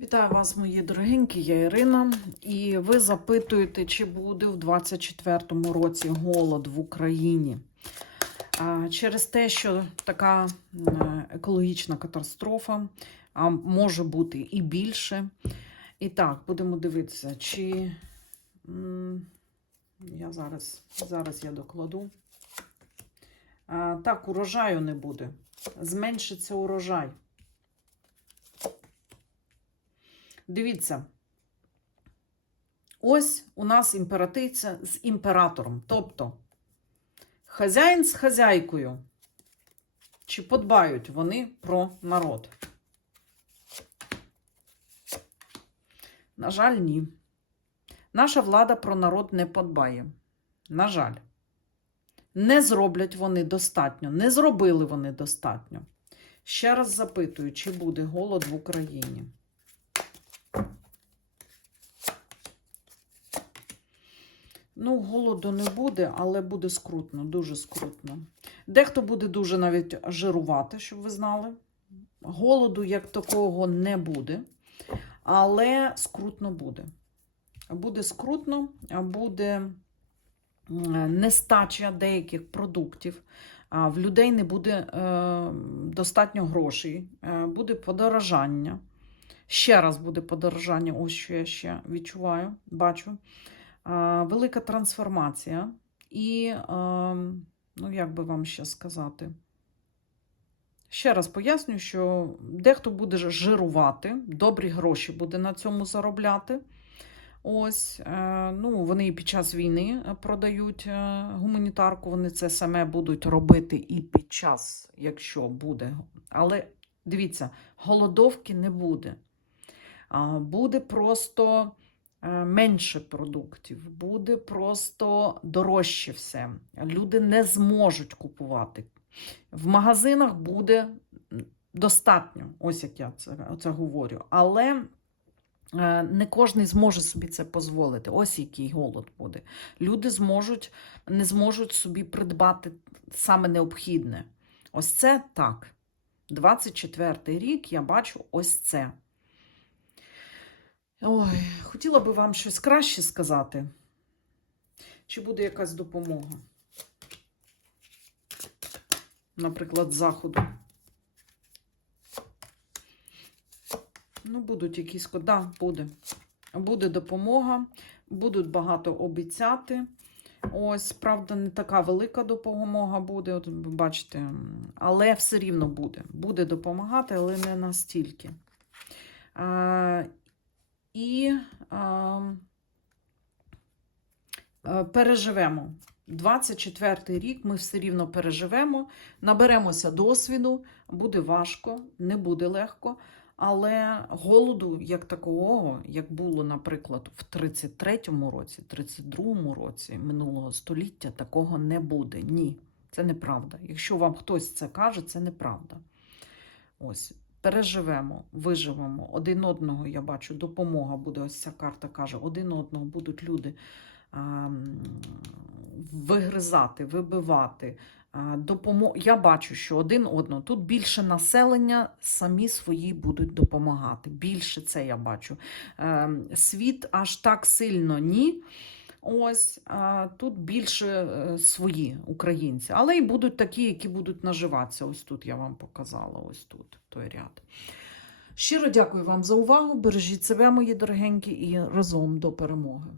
Вітаю вас, мої дорогенькі, я Ірина. І ви запитуєте, чи буде в 24-му році голод в Україні. Через те, що така екологічна катастрофа, а може бути і більше. І так, будемо дивитися, чи я зараз, зараз я докладу. Так, урожаю не буде. Зменшиться урожай. Дивіться. Ось у нас імператиця з імператором. Тобто хазяїн з хазяйкою. Чи подбають вони про народ? На жаль, ні. Наша влада про народ не подбає. На жаль. Не зроблять вони достатньо, не зробили вони достатньо. Ще раз запитую, чи буде голод в Україні. Ну, голоду не буде, але буде скрутно, дуже скрутно. Дехто буде дуже навіть жирувати, щоб ви знали. Голоду як такого не буде, але скрутно буде. Буде скрутно, буде нестача деяких продуктів. В людей не буде е, достатньо грошей, е, буде подорожання. Ще раз буде подорожання, ось що я ще відчуваю, бачу. Велика трансформація. І, ну, як би вам ще сказати, ще раз поясню, що дехто буде жирувати, добрі гроші буде на цьому заробляти. Ось, е, ну, вони і під час війни е, продають е, гуманітарку, вони це саме будуть робити і під час, якщо буде. Але дивіться, голодовки не буде. Буде просто менше продуктів, буде просто дорожче все. Люди не зможуть купувати. В магазинах буде достатньо, ось як я це, це говорю. Але е, не кожен зможе собі це дозволити. Ось який голод буде. Люди зможуть, не зможуть собі придбати саме необхідне. Ось це так. 24 рік я бачу ось це. Ой, хотіла би вам щось краще сказати. Чи буде якась допомога? Наприклад, заходу. Ну, будуть якісь ко- да, буде. Буде допомога, будуть багато обіцяти. Ось, правда, не така велика допомога буде, от бачите, але все рівно буде. Буде допомагати, але не настільки. І а, е, переживемо. 24-й рік ми все рівно переживемо, наберемося досвіду, буде важко, не буде легко, але голоду як такого, як було, наприклад, в 33-му році, 32-му році минулого століття, такого не буде. Ні, це неправда. Якщо вам хтось це каже, це неправда. Ось переживемо, виживемо один одного. Я бачу, допомога буде. Ось ця карта каже: один одного будуть люди а, вигризати, вибивати. а, Допомо... Я бачу, що один одного тут більше населення самі свої будуть допомагати. Більше це я бачу. Ем, Світ аж так сильно ні. Ось тут більше е, свої українці, але й будуть такі, які будуть наживатися. Ось тут я вам показала, ось тут той ряд. Щиро дякую вам за увагу. Бережіть себе, мої дорогенькі, і разом до перемоги.